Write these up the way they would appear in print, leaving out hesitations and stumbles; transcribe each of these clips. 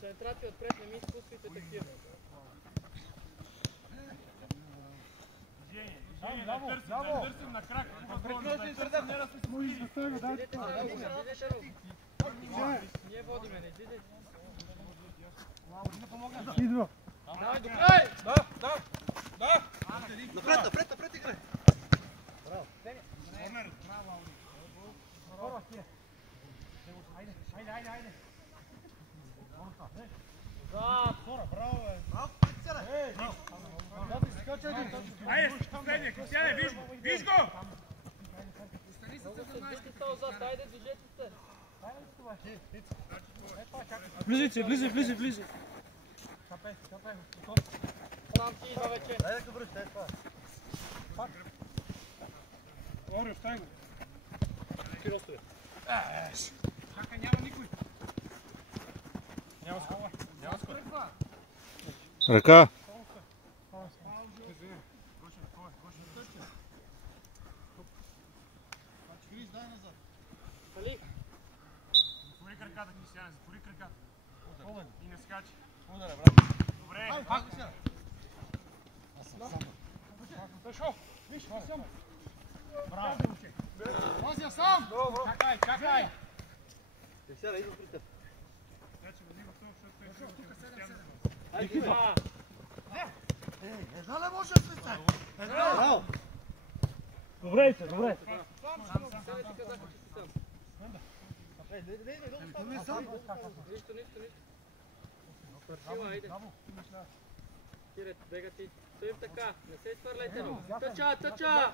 Концентрация отпред, не ми изпускайте такива. Търсим на крак. Ние водиме, не излизайте. Идва. Давай, до край! Да! Напред играй! Браво! Айде! Браво, бе! Айде, последния, Кристияне, виж го! Айде, движете се! Влизай. Сам ти идва вече. Дай да къбръш, дай това. Лори, остави го. Киро стои. Чакай, няма никой. Няма скоро. Ръка. Затвори краката, Кристияне, затвори краката. И не скачи. Удара, брат. Добре. Пак сега. Защо? Виж, сам. Браво. Лазя сам. Чакай. Сега идва при теб. Айде, да! Едно ли може да слезе? Браво! Добре. Сега ти казаха, че си сам. Нищо. Паршива, айде. Кирет, бега ти. Стоим така, не се изпърляйте. Тъча!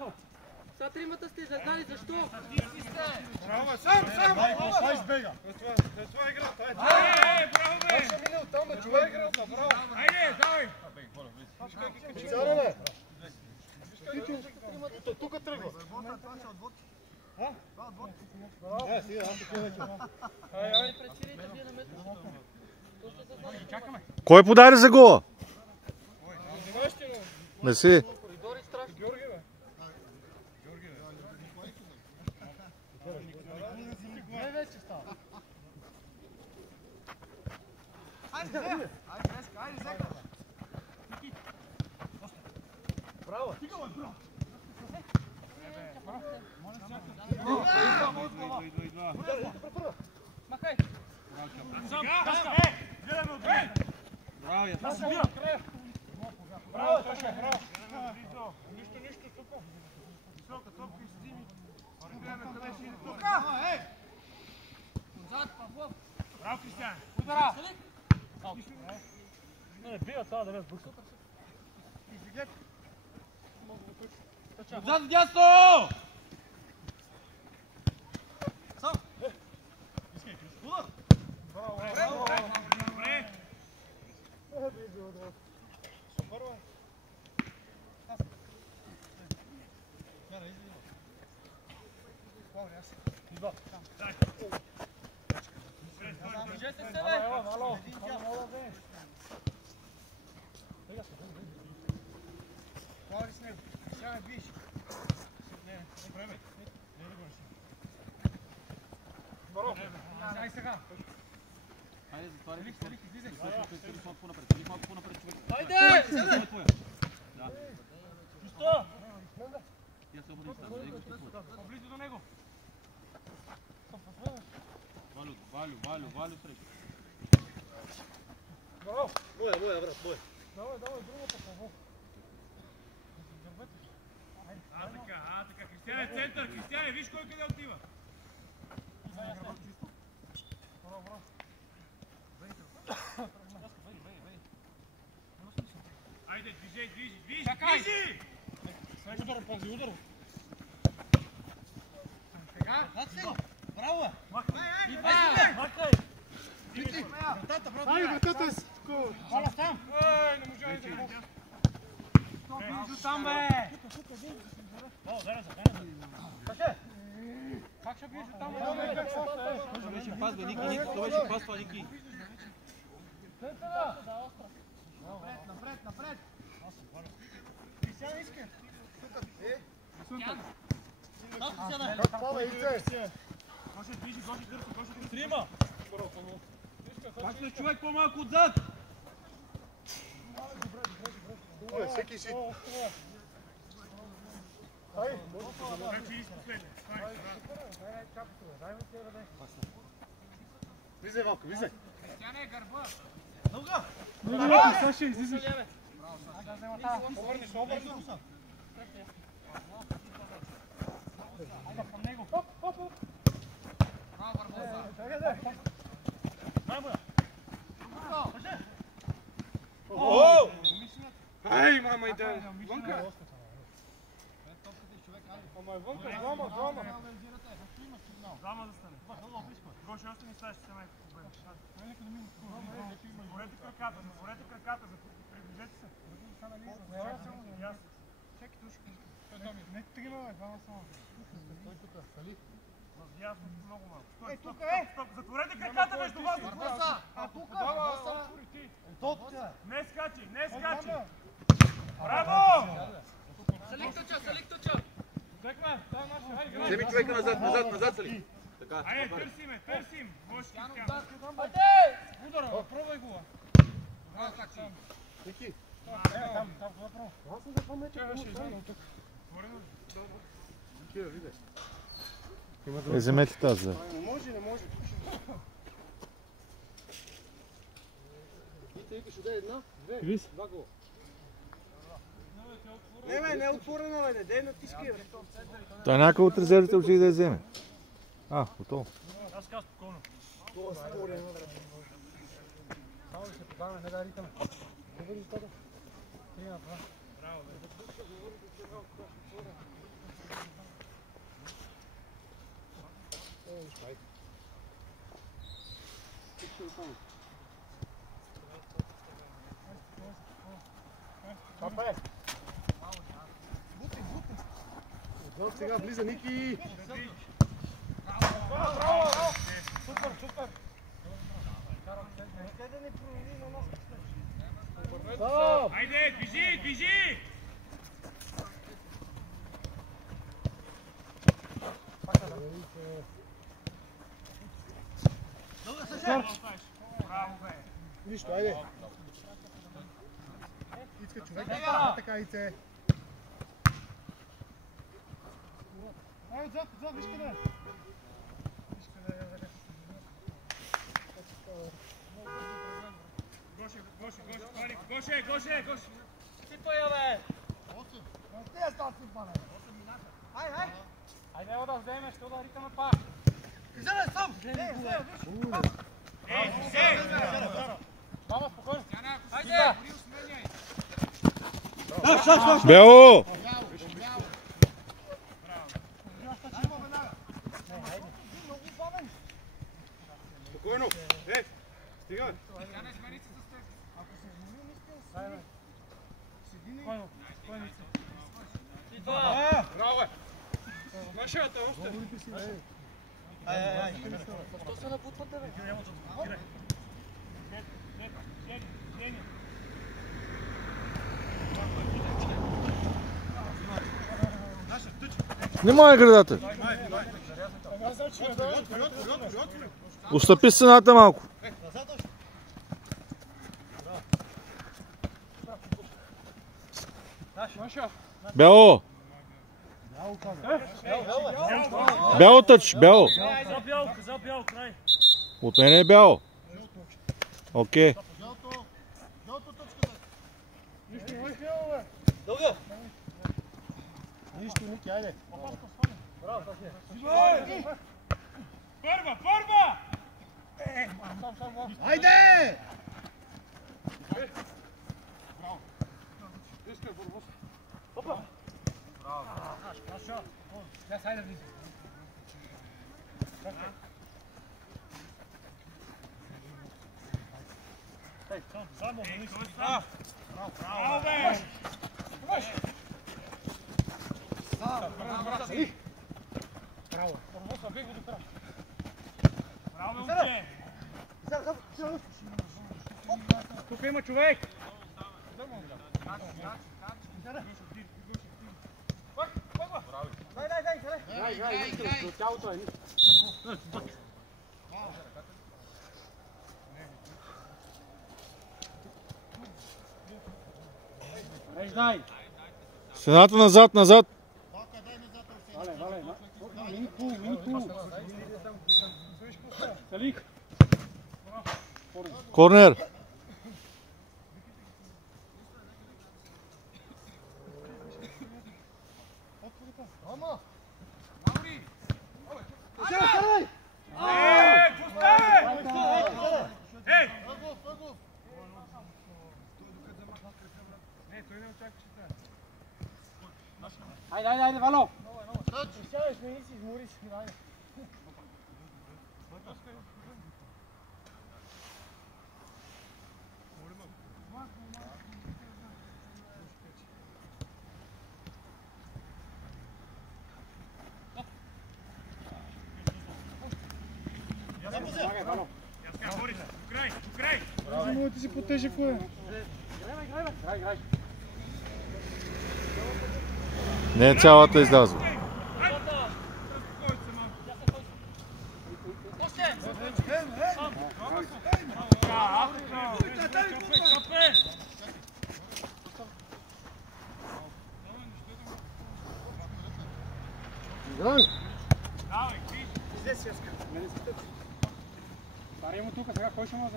Са тримата сте зазнали, защо? Браво, сам! Това избега. Това е играта. Браво, бе! Ще мине оттам, бе, това е играта. Браво. Айде, давай! Царе, бе. Тук тръгва. Пречирите вие на метро. Чакаме. Кой подари за гола? Меси. Коридори страшно. Георги, бе. Не вече става. Айде, Зека. Браво. Махай! Браво, Тоша, браво! Нищо, тук. Висока топка и седими. Гледаме къде ще иде тук. Отзад, Павлов! Браво, Кристиян! Удара! Не, бива това да ме сбърка. Отзад дясно! Сам! Удар! Добре! Супер, бе. Движете се, бе! Плави с него. Сега ме биш. Добре, бе. Ай сега. Хайде, затваряй. Лик, излизай. Седиш малко по-напред. Седиш малко по-напред, човек. Хайде! Това е твоя. Да. Защо? Я се обърнеш там. Дай го ти твоя. Поблизо до него. Валю срещу. Браво. Моя, брат, моя. Давай, другата Павлов. Така. Кристияне, център. Кристияне, виж кой къде отива. Айде, движи! Чакай! Удар, пази, удар! Сега? Браво, бе. Махай! Ай, вратата е с... Хвала там! Ай, не можа да го... Близо там, бе! Как ще близо там? Това беше пас, бе, Ники. Това беше пас, това, Ники. Напред. Сега иска. Как пава, иде? Гоше движи, Гоше търси. Трима! Пак сме човек по-малко отзад. Добре, всеки си. Влизай, Валка, влизай. Саши, излизаш. Обърни се. Ай, мама, иде. Вънка. Ама е вънка, двама. Двама да стане. Гоши, още не ставаш, ще се майка. Отворете краката, приближете се. Чекай, тушки. Не трима, двама само. Той тук, стали. Ясно, много малко. Стоп, затворете краката между вас. А тук? Не скачи. Браво! Салик точа! Вземи човека назад, Сали. Така. Айде, търсим. Може да Айде! удара, пробвай го. Ники. Там, въпрос. Аз съм запомня, че ще измена тук. Кира, видай. Вземете тази. Не може. Ти ще даде една, две, два гола. Не е отворена, бе, не дей натискай, бе. Той някой от резервите учи да я вземе. Готово. Аз казвам спокойно. Това е спорен. Само да се подаваме, не да ритаме. Не бъде това. 3 на 2. Браво, бе. Папа е! Отзад сега влиза Ники! Браво! Супер! Айде, движи! Браво, бе! Нищо, айде! Иска човек, така ице! Ай, отзад, виж къде! Гоше! Сипай, бе! Те става сипане! Айде, да вземеш, ще да ритаме пак! Вземе сам! Мама, спокойно! Айде! Бело! Спокойно! Стига! Браво, бе! Машата, още! Що се набутвате, бе? Внимай градата! Отстъпи стената малко. Бело! Бело тъч, бело! За бял край! От мен е бело. Окей. Нищо, Ники, айде! Първа! Айде! Браво, бе! Браво, момче! Тук има човек! дай. Стената назад, назад. Вале, мини пул. Салих. Корнер. Айде, Вало! Ти си потежи в нея. Грай. Не е цялата излязла. Пари му тук, сега кой ще може?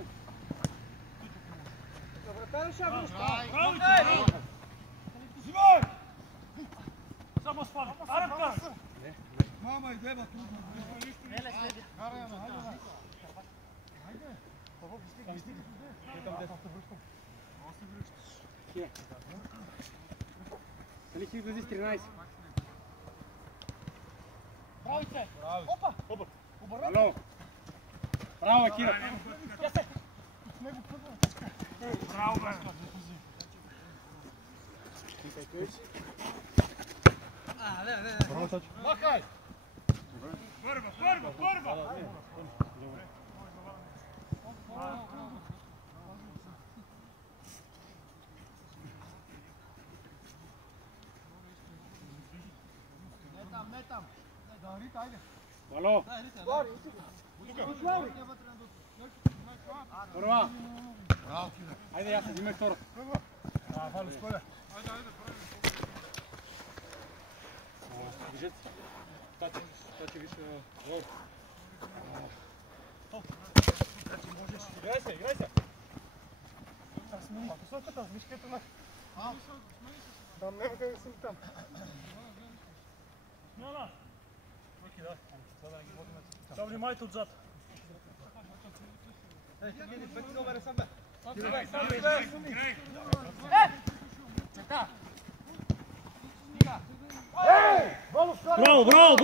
Взимай! Само спали. Аре, пас! Мама, иде, ба, трудно. Еле, следи. Дали ще излези с 13? Бравице! Опа! Ало! Браво, Кира! Браво, бе! Махай! Първа! Не там. Ало! Първа! Айде, аз взимай втора. Вали, сколя. Айде. Бежите. Тачи виж гол. Играй се. Ако соката, виж където на... Там няма къде съм там. Смяна! Руки, да. Сега внимайте отзад. Пети номер е сам бе. Браво!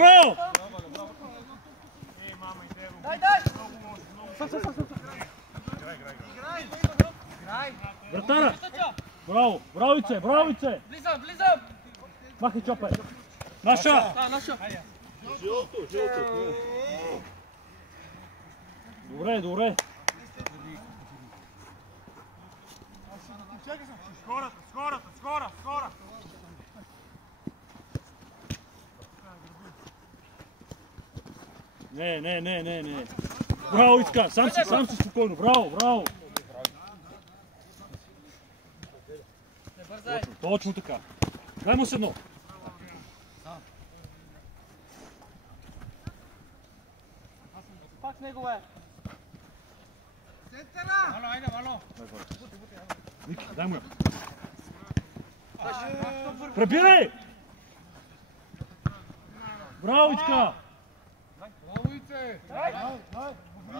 Дай! Вратара! Бравице! Влизам! Махай чопе! Наша! Жълто. Добре. Скоро! Не. Браво, Ицка! Сам си спокойно. Браво! Точно така. Дай му с едно. Пак него е. Центъра! Ало. Ники, дай му я. Пребирай! Браво, Ицка!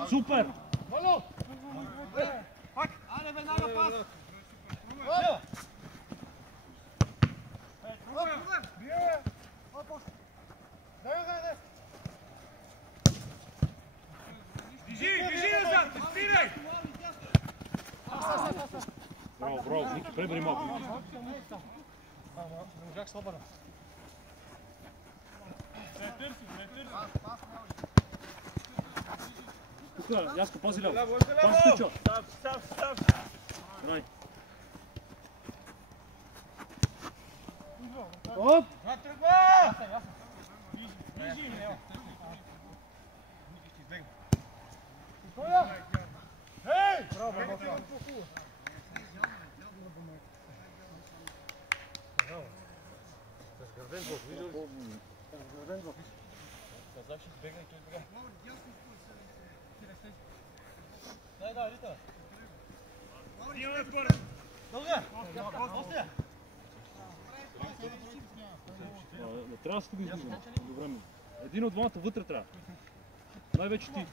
Супер! Айде, веднага пас! Бежи назад, спирай! Браво, Ники, пребери малко. Не можах слабана. Не търси. Тук, Яско, пази ляво. Пази стъчо. Став. Дай. Оп! Тръгва! Бежи, Лео. Ники ще избегна. Ей! Браво. Казах, ще избегна и той избега. Дай, Рита. Имаме горе. Дълга! Остя! Не трябва да се го измислим. Добре ми. Един от двамата вътре трябва. Най-вече ти.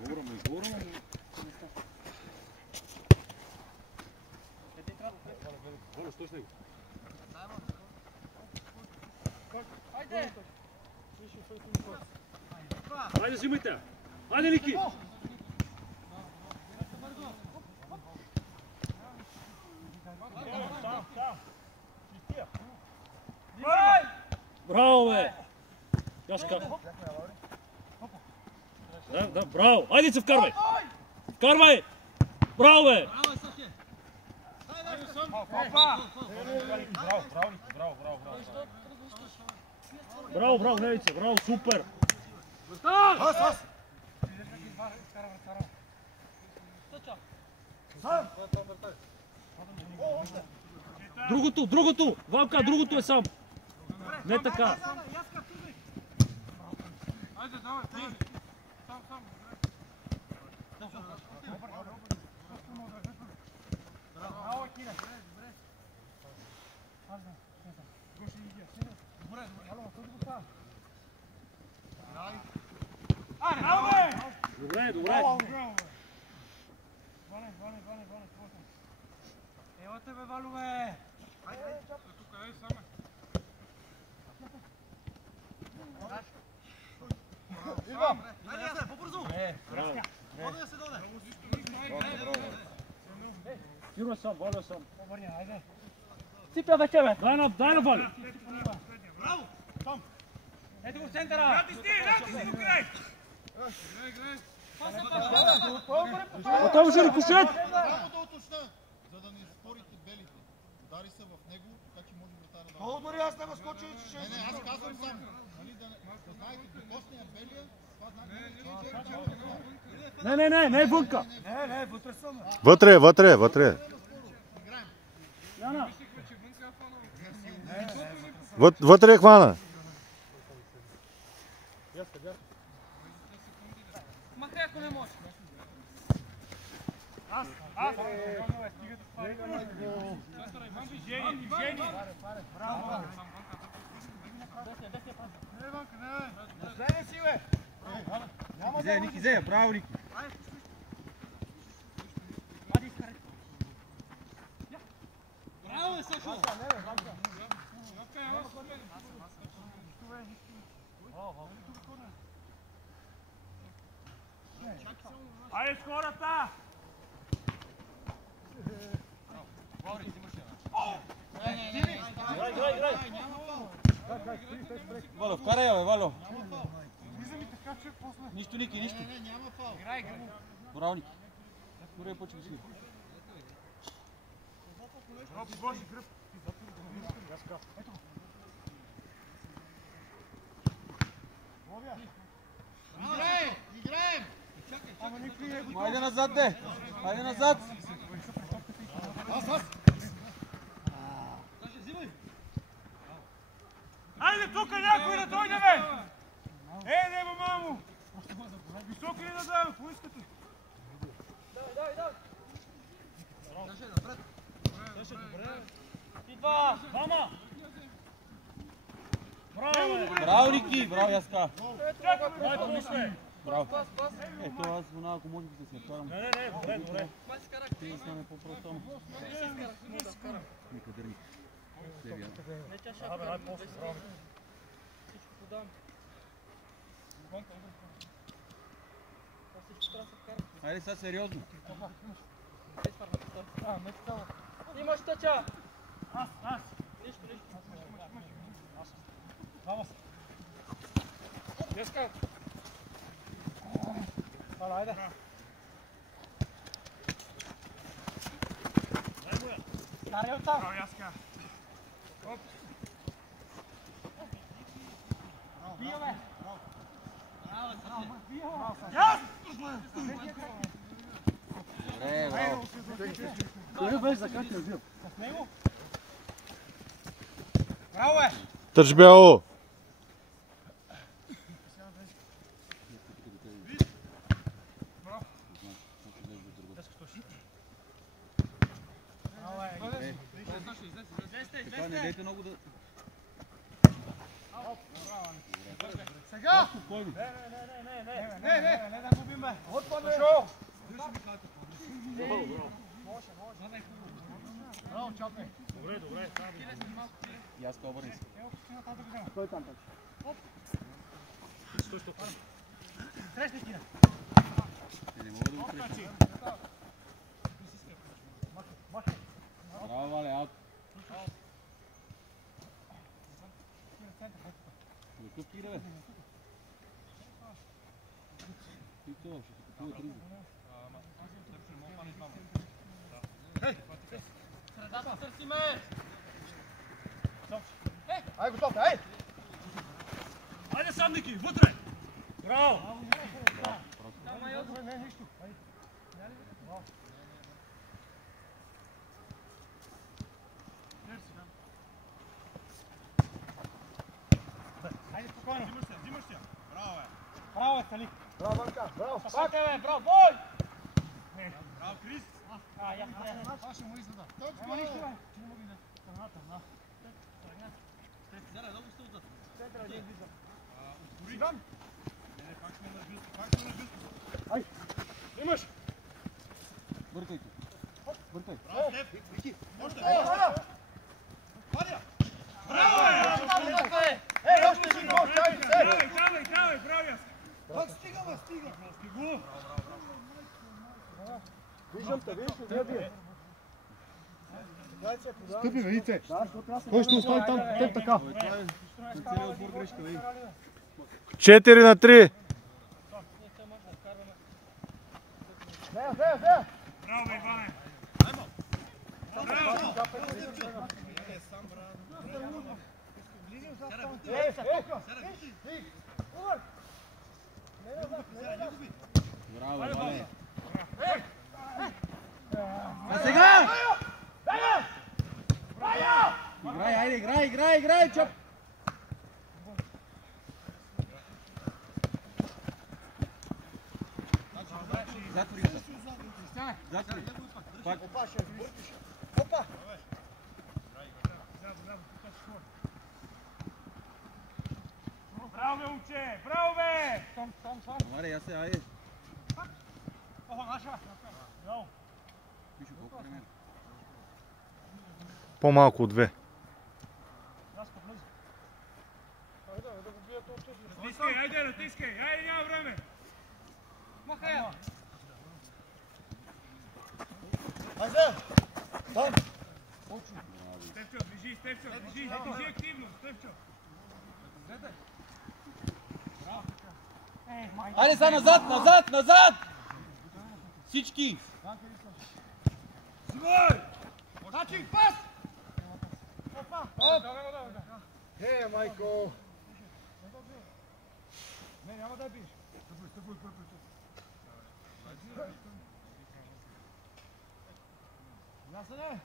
Говоря му. Воло, стой с него. Хайде! Хайде, взимайте! Хайде, Ники! Браво, бе! Яска. Да, браво! Хайде се вкарвай! Вкарвай! Браво, бе! Браво, Невица, браво, супер! Другото! Валка, другото е сам! Не така! Айде, давай. Сам. Браво, Кире. Добре! Ева те, бе, Валю, бе! Тук е, саме. Идвам! Айде, Ясе, по-бързо! Браво! Ходи да се доде! Киро сам, Валю сам. Обърня, айде! Ципя вече, бе! Дай на Валю! Браво! Там! Ето го в центъра! Рати си до край! Гледай! Готово ще рикошет! Само да уточня, за да не спорите белите. Удари се в него, така че може вратаря да... О, дори аз не ме скочи, че... Не, аз казвам само. Нали, да знаете, докосния белия, това значи... Не е вънка! Не, вътре съм. Вътре. Яна! Вътре е хвана. Махай, ако не може. Аз! Жени! Браво! Не, Ванка, не! Следен си, бе! Няма Ники, Зея, браво, Ники! Браво, бе, Сашо! Айде с хората! Вало, вкарай я, бе, Вало! Влиза ми така, че после... Нищо, Ники, нищо! Няма фал. Браво, Ники! Добре, почва да си. Божи гръб! Играем! Ама никой не е готов. Айде назад, де! Айде назад! Айде тук някой да дойде, бе! Не, мамо! Високо ли да даде, поискате? Давай! Идва! Двама! Браво, Ники! Браво, Яска! Дай помисля! Браво! Пас! Ето, аз звъна, ако може да се вкарам. Не, добре. Май си карак. Ти стане по-простано. Не си изкарах, мога да вкарам. Нека дърми. Не, тя ще вкарам. Всичко подам. Всичко трябва да се вкарам. Айде сега сериозно. Имаш тъча! Аз! Нищо. Двама са. Деска! Айде! Стари оттам! Браво, Яска! Оп! Бия, бе! Браво, Яс! Той беше закачен, взел. Браво е! Търж бяло! Така, не дайте много да... Сега! Спокойно. Не да губим бе! Отпадне! Шо! Браво, чапе! Добре. И аз това обърни се. Стой там, така. Стой. Срещни ти! Не мога да го срещна. Браво, Вале, аут. Какъв пире, бе? Ти това, ще се купува трудно. Средата търсиме! Ай, готов, ай! Айде сам, Ники, вътре! Браво! Не, нищо. Айде спокойно. Взимаш си я. Браво е. Браво, Стали. Браво, Банка. Браво. Пак е, браво, бой! Браво, Крис. Аз ще му изведа. Няма нищо, бе. Не мога да. Страната, да. Зара, много сте отзад. Центъра, не излизам. Отгори. Не, пак сме на гъсто. Ай. Имаш. Бъркайте. Бъркай. Браво, Стеф. Още. Валя. Браво, е! Ей, още един гол, чай, се! Давай, браво, аз. Пак стига, бе, стига. Стигу. Виждам те, виж, не бие. Стъпи, бе, Ице. Кой ще остави там? Теб така. Целият отбор грешка, бе. 4-3. Браво, Браво, Иване. Браво, Вале. А сега! Играй, айде, играй, чоп! Затвори се. Затвори. Пак. Опа, ще бъркиш. Опа! Браво, бе, момче! Браво, бе! Маре, я се, айде. Охо, наша. Браво. Пишу, колко време. По-малко от 2. Да го бият от Натискай, айде, натискай! Айде, няма време! Махай я! Айде! Там! Стефчо, движи активно, Стефчо! Айде сега назад! Всички! Симой! Значи, пас! Оп! Майко! Не, няма да биш. Ясене!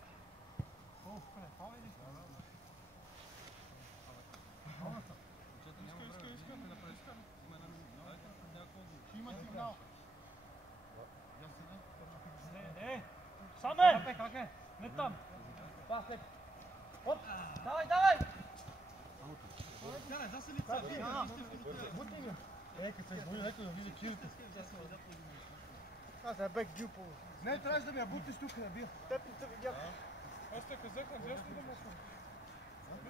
Има сигнал. Саме! Как е? Не там! Пасек. Давай! Да, засели са. Бутни ги. Като се избои, нека да види килите. Аз е бек бил по... Не, трябваше да ми я бутнеш тук, да бия. Теб не те видях. Аз те казах, английски да му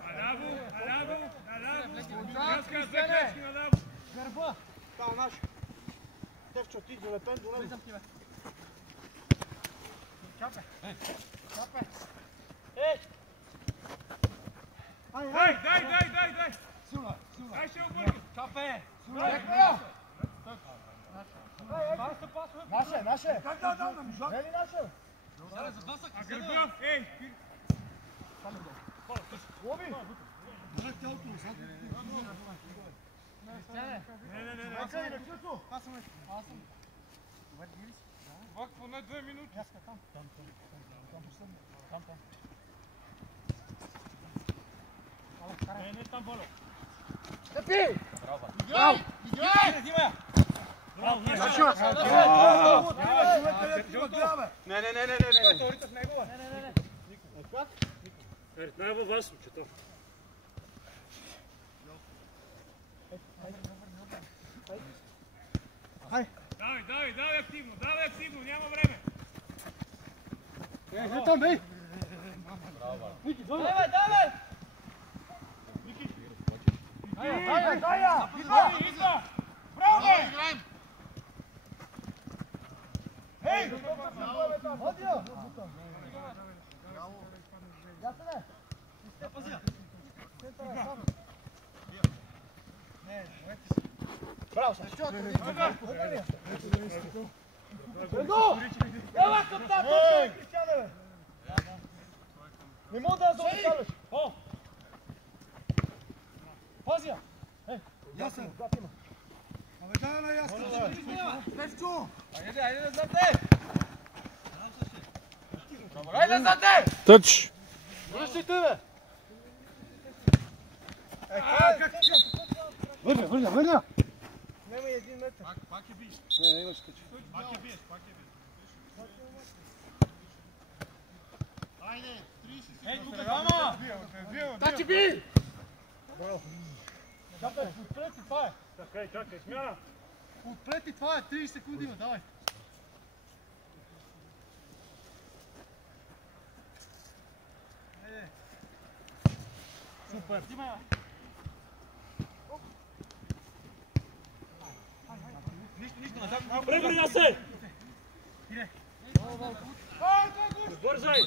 Аляво! Аз казах, грешки наляво! Гърба! Тал наш. Тевчо, ти залепен до него. Чапе! Ей! Дай! Сила! Дай ще обърни! Чапе! Дай! Наше! Как да между? Не ли наше? А Гърбов, ей! Лоби! Не. Пасаме! Вак поне 2 минути. Не там боле. Играй! Играй! Най-във важно, че то. Давай активно, няма време. Давай! Браво, бе! Играем! Ей! Не мога да заобикаляш! Пази я! Ясен! Абе, дай на ясно! Левчо! Айде назад! Айде назад! Тъч! Връщай те, бе! Върня! Нема и 1 метър. Пак е биш. Не имаш тъч. Пак е биш. Айде, 30 секунди. Ей, тук е Рама! Тачи би! Чакай, отпред и това е. Чакай, смяна. Отпред и това е, 30 секунди има, давай. Супер. Прегърна се! Бързай!